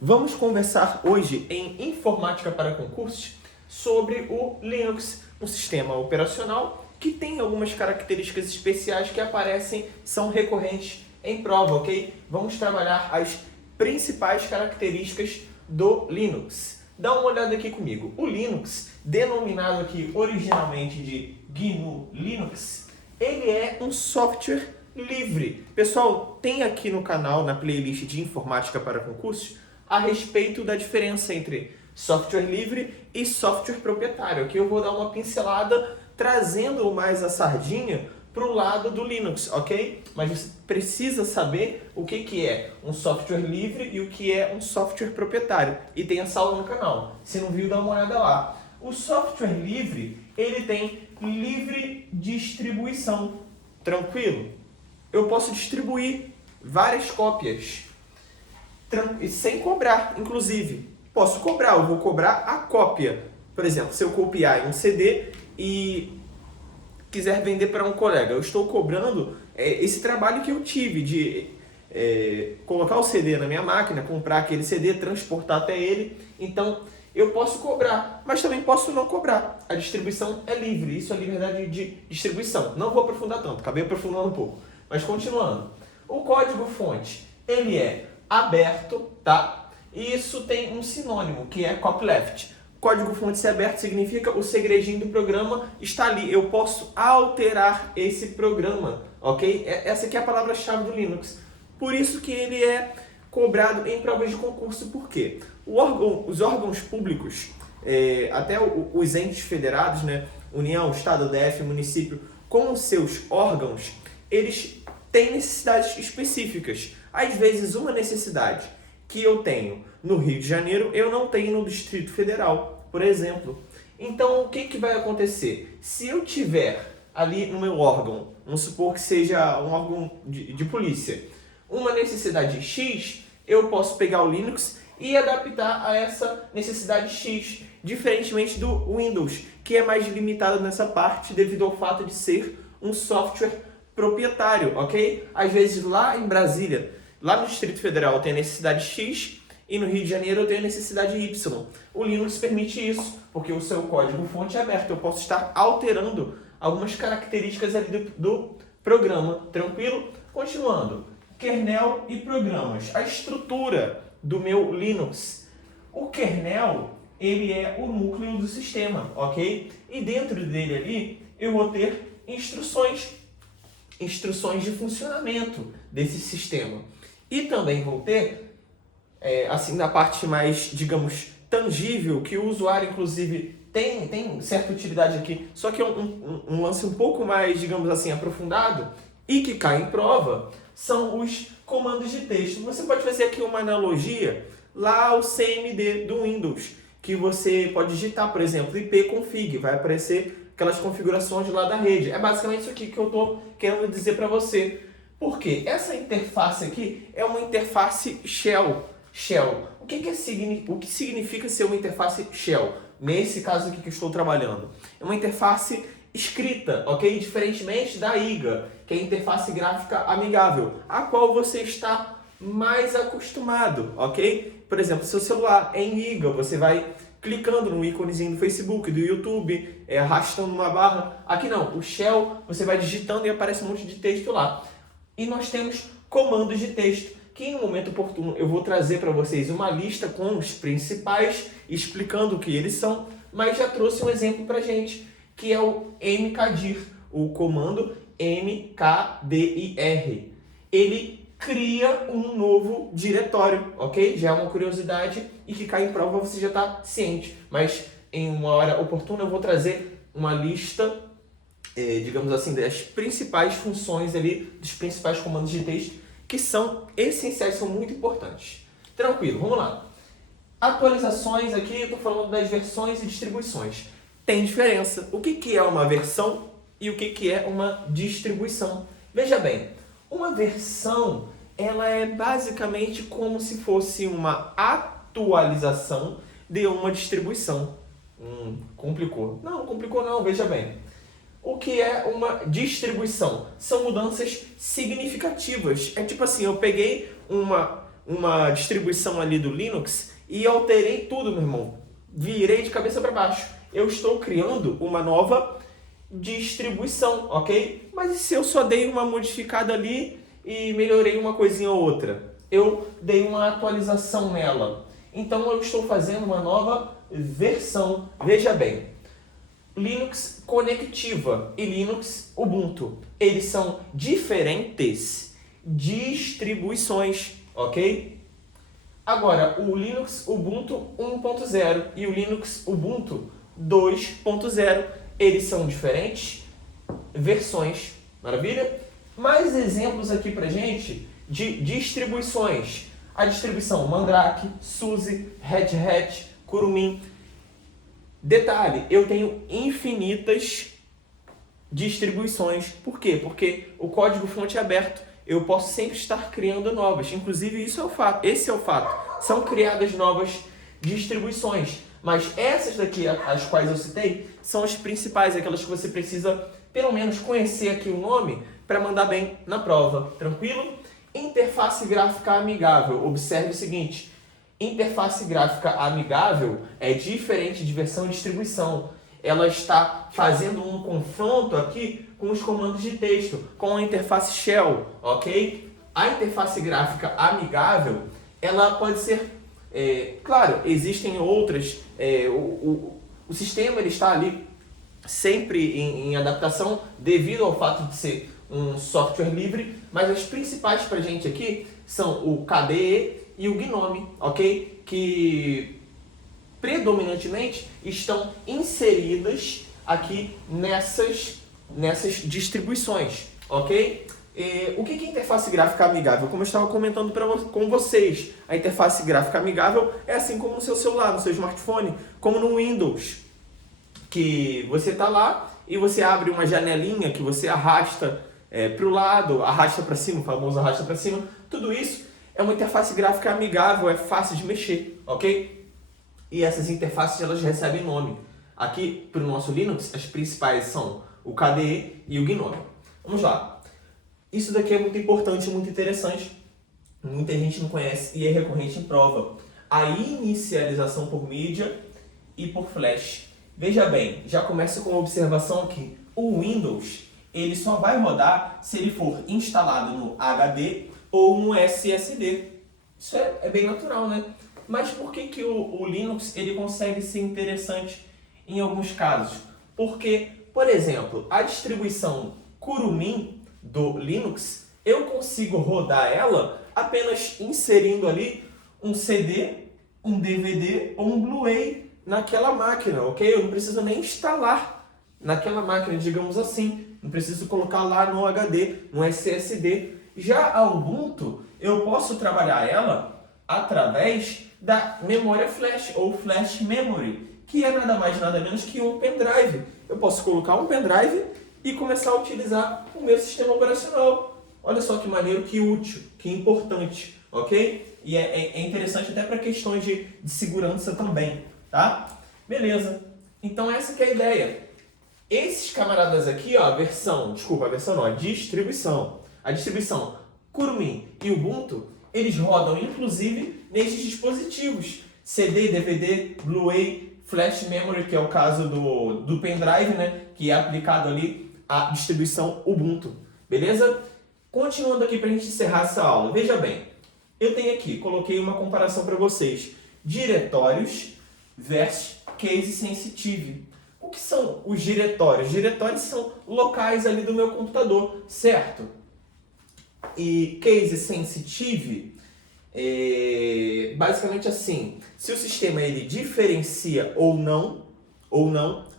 Vamos conversar hoje em Informática para Concursos sobre o Linux, um sistema operacional que tem algumas características especiais que aparecem, são recorrentes em prova, ok? Vamos trabalhar as principais características do Linux. Dá uma olhada aqui comigo. O Linux, denominado aqui originalmente de GNU Linux, ele é um software livre. Pessoal, tem aqui no canal, na playlist de Informática para Concursos, a respeito da diferença entre software livre e software proprietário. Aqui eu vou dar uma pincelada trazendo mais a sardinha para o lado do Linux, ok? Mas você precisa saber o que é um software livre e o que é um software proprietário. E tem essa aula no canal. Se não viu, dá uma olhada lá. O software livre, ele tem livre distribuição. Tranquilo? Eu posso distribuir várias cópias sem cobrar, inclusive. Posso cobrar, eu vou cobrar a cópia. Por exemplo, se eu copiar em um CD e quiser vender para um colega, eu estou cobrando esse trabalho que eu tive de colocar o CD na minha máquina, comprar aquele CD, transportar até ele. Então, eu posso cobrar, mas também posso não cobrar. A distribuição é livre, isso é liberdade de distribuição. Não vou aprofundar tanto, acabei aprofundando um pouco. Mas continuando, o código-fonte, ele é aberto, tá? E isso tem um sinônimo, que é copyleft. Código-fonte ser aberto significa o segredinho do programa está ali. Eu posso alterar esse programa, ok? Essa aqui é a palavra-chave do Linux. Por isso que ele é cobrado em provas de concurso. Por quê? Os órgãos públicos, até os entes federados, né? União, Estado, DF, município, com os seus órgãos, eles têm necessidades específicas. Às vezes, uma necessidade que eu tenho no Rio de Janeiro, eu não tenho no Distrito Federal, por exemplo. Então, o que vai acontecer? Se eu tiver ali no meu órgão, vamos supor que seja um órgão de polícia, uma necessidade X, eu posso pegar o Linux e adaptar a essa necessidade X, diferentemente do Windows, que é mais limitado nessa parte devido ao fato de ser um software proprietário, ok? Às vezes lá em Brasília, lá no Distrito Federal eu tenho a necessidade X e no Rio de Janeiro eu tenho a necessidade Y. O Linux permite isso, porque o seu código-fonte é aberto. Eu posso estar alterando algumas características ali do programa. Tranquilo? Continuando. Kernel e programas. A estrutura do meu Linux. O kernel, ele é o núcleo do sistema, ok? E dentro dele ali eu vou ter instruções de funcionamento desse sistema. E também vou ter, assim, na parte mais, digamos, tangível, que o usuário, inclusive, tem certa utilidade aqui, só que é um lance um pouco mais, digamos assim, aprofundado e que cai em prova, são os comandos de texto. Você pode fazer aqui uma analogia lá ao CMD do Windows, que você pode digitar, por exemplo, ipconfig, vai aparecer aquelas configurações lá da rede. É basicamente isso aqui que eu estou querendo dizer para você. Por quê? Essa interface aqui é uma interface shell. O que significa ser uma interface shell? Nesse caso aqui que eu estou trabalhando. É uma interface escrita, ok? Diferentemente da IGA, que é a interface gráfica amigável, a qual você está mais acostumado, ok? Por exemplo, seu celular é em IGA, você vai clicando no íconezinho do Facebook, do YouTube, arrastando uma barra. Aqui não, o shell, você vai digitando e aparece um monte de texto lá. E nós temos comandos de texto, que em um momento oportuno eu vou trazer para vocês uma lista com os principais, explicando o que eles são, mas já trouxe um exemplo para a gente, que é o mkdir, o comando mkdir. Ele cria um novo diretório, ok? Já é uma curiosidade e que cai em prova você já está ciente. Mas em uma hora oportuna eu vou trazer uma lista, digamos assim, das principais funções ali, dos principais comandos de texto, que são essenciais, são muito importantes. Tranquilo, vamos lá. Atualizações aqui, eu estou falando das versões e distribuições. Tem diferença. O que é uma versão e o que é uma distribuição? Veja bem, uma versão, ela é basicamente como se fosse uma atualização de uma distribuição. Complicou? Não complicou não, veja bem. O que é uma distribuição? São mudanças significativas. É tipo assim, eu peguei uma distribuição ali do Linux e alterei tudo, meu irmão. Virei de cabeça para baixo. Eu estou criando uma nova distribuição, ok? Mas e se eu só dei uma modificada ali e melhorei uma coisinha ou outra? Eu dei uma atualização nela. Então eu estou fazendo uma nova versão. Veja bem, Linux Conectiva e Linux Ubuntu, eles são diferentes distribuições, ok? Agora, o Linux Ubuntu 1.0 e o Linux Ubuntu 2.0, eles são diferentes versões, maravilha? Mais exemplos aqui pra gente de distribuições. A distribuição Mandrake, SUSE, Red Hat, Kurumin. Detalhe, eu tenho infinitas distribuições. Por quê? Porque o código-fonte é aberto. Eu posso sempre estar criando novas. Inclusive, isso é o fato. Esse é o fato. São criadas novas distribuições. Mas essas daqui, as quais eu citei, são as principais, aquelas que você precisa, pelo menos, conhecer aqui o nome para mandar bem na prova. Tranquilo? Interface gráfica amigável. Observe o seguinte. Interface gráfica amigável é diferente de versão e distribuição. Ela está fazendo um confronto aqui com os comandos de texto, com a interface shell, ok? A interface gráfica amigável, ela pode ser, claro, existem outras, o sistema ele está ali sempre em adaptação devido ao fato de ser um software livre, mas as principais para a gente aqui são o KDE e o GNOME, ok? Que predominantemente estão inseridas aqui nessas distribuições, ok? O que é interface gráfica amigável? Como eu estava comentando com vocês, a interface gráfica amigável é assim como no seu celular, no seu smartphone, como no Windows, que você está lá e você abre uma janelinha que você arrasta para o lado, arrasta para cima, o famoso arrasta para cima, tudo isso é uma interface gráfica amigável, é fácil de mexer, ok? E essas interfaces elas recebem nome. Aqui para o nosso Linux, as principais são o KDE e o GNOME. Vamos lá. Isso daqui é muito importante, muito interessante. Muita gente não conhece e é recorrente em prova. A inicialização por mídia e por flash. Veja bem, já começa com uma observação aqui. O Windows ele só vai rodar se ele for instalado no HD ou no SSD. Isso é bem natural, né? Mas por que o Linux ele consegue ser interessante em alguns casos? Porque, por exemplo, a distribuição Kurumin do Linux, eu consigo rodar ela apenas inserindo ali um CD, um DVD ou um Blu-ray naquela máquina, ok? Eu não preciso nem instalar naquela máquina, digamos assim. Não preciso colocar lá no HD, no SSD. Já a Ubuntu, eu posso trabalhar ela através da memória flash ou flash memory, que é nada mais nada menos que um pendrive. Eu posso colocar um pendrive e começar a utilizar o meu sistema operacional. Olha só que maneiro, que útil, que importante, ok? E é interessante até para questões de segurança também, tá? Beleza. Então essa que é a ideia. Esses camaradas aqui, ó, a distribuição. A distribuição Kurumin e Ubuntu, eles rodam inclusive nesses dispositivos. CD, DVD, Blu-ray, Flash Memory, que é o caso do pendrive, né? Que é aplicado ali à distribuição Ubuntu. Beleza? Continuando aqui para a gente encerrar essa aula. Veja bem, eu tenho aqui, coloquei uma comparação para vocês. Diretórios versus Case Sensitive. O que são os diretórios? Diretórios são locais ali do meu computador, certo? E Case Sensitive basicamente assim, se o sistema ele diferencia ou não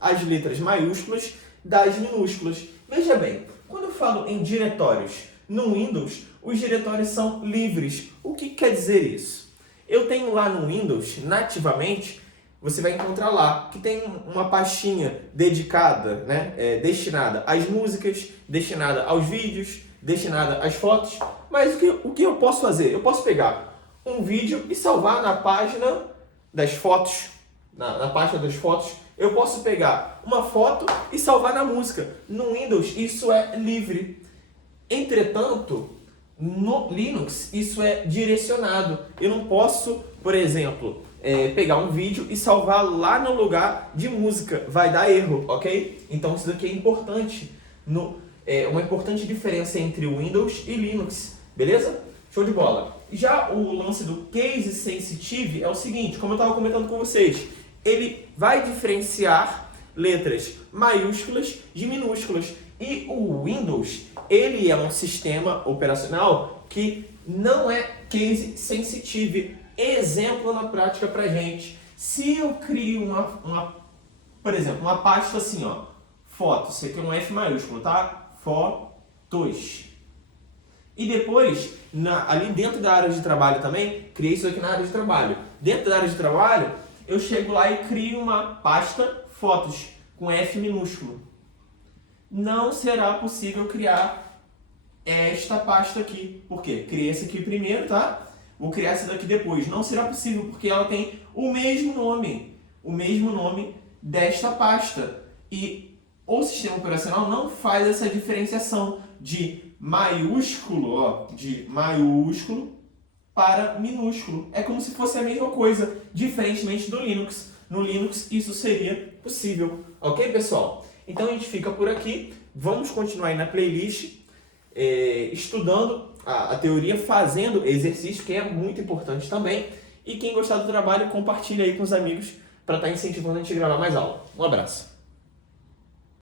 as letras maiúsculas das minúsculas. Veja bem, quando eu falo em diretórios no Windows, os diretórios são livres. O que quer dizer isso? Eu tenho lá no Windows, nativamente, você vai encontrar lá que tem uma pastinha dedicada, né, destinada às músicas, destinada aos vídeos, destinada às fotos. Mas o que eu posso fazer? Eu posso pegar um vídeo e salvar na página das fotos. Na página das fotos, eu posso pegar uma foto e salvar na música. No Windows, isso é livre. Entretanto, No Linux, isso é direcionado. Eu não posso, por exemplo, pegar um vídeo e salvar lá no lugar de música. Vai dar erro, ok? Então isso daqui é importante. Uma importante diferença entre Windows e Linux, beleza? Show de bola. Já o lance do Case Sensitive é o seguinte, como eu estava comentando com vocês, ele vai diferenciar letras maiúsculas de minúsculas. E o Windows, ele é um sistema operacional que não é case sensitive. Exemplo na prática pra gente. Se eu crio por exemplo, uma pasta assim, ó, fotos, isso aqui é um F maiúsculo, tá? Fotos. E depois, ali dentro da área de trabalho também, criei isso aqui na área de trabalho. Dentro da área de trabalho, eu chego lá e crio uma pasta fotos com F minúsculo. Não será possível criar esta pasta aqui. Por quê? Criei essa aqui primeiro, tá? Vou criar essa daqui depois. Não será possível porque ela tem o mesmo nome desta pasta. E o sistema operacional não faz essa diferenciação de maiúsculo para minúsculo. É como se fosse a mesma coisa, diferentemente do Linux. No Linux isso seria possível. Ok, pessoal? Então a gente fica por aqui. Vamos continuar aí na playlist, estudando a teoria, fazendo exercício, que é muito importante também. E quem gostar do trabalho, compartilha aí com os amigos para estar incentivando a gente a gravar mais aula. Um abraço.